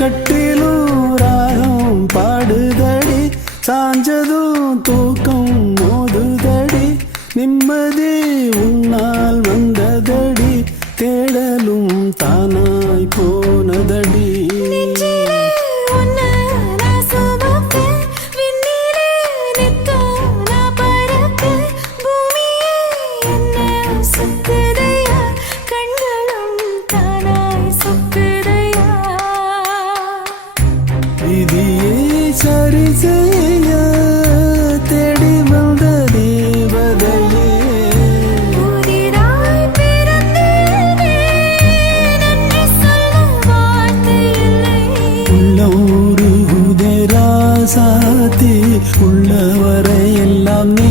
கட்டிலும் ராகம் பாடுதடி சாஞ்சதும் தூக்கம் மோதுதடி நிம்மதி உன்னால் வந்ததடி தேடலும் தானாய் போனதடி விதியை சரி செய்ய தேடி வந்த தேவதையே உள்ளூரு உதராசாத்தி உள்ளவரை எல்லாம் நீ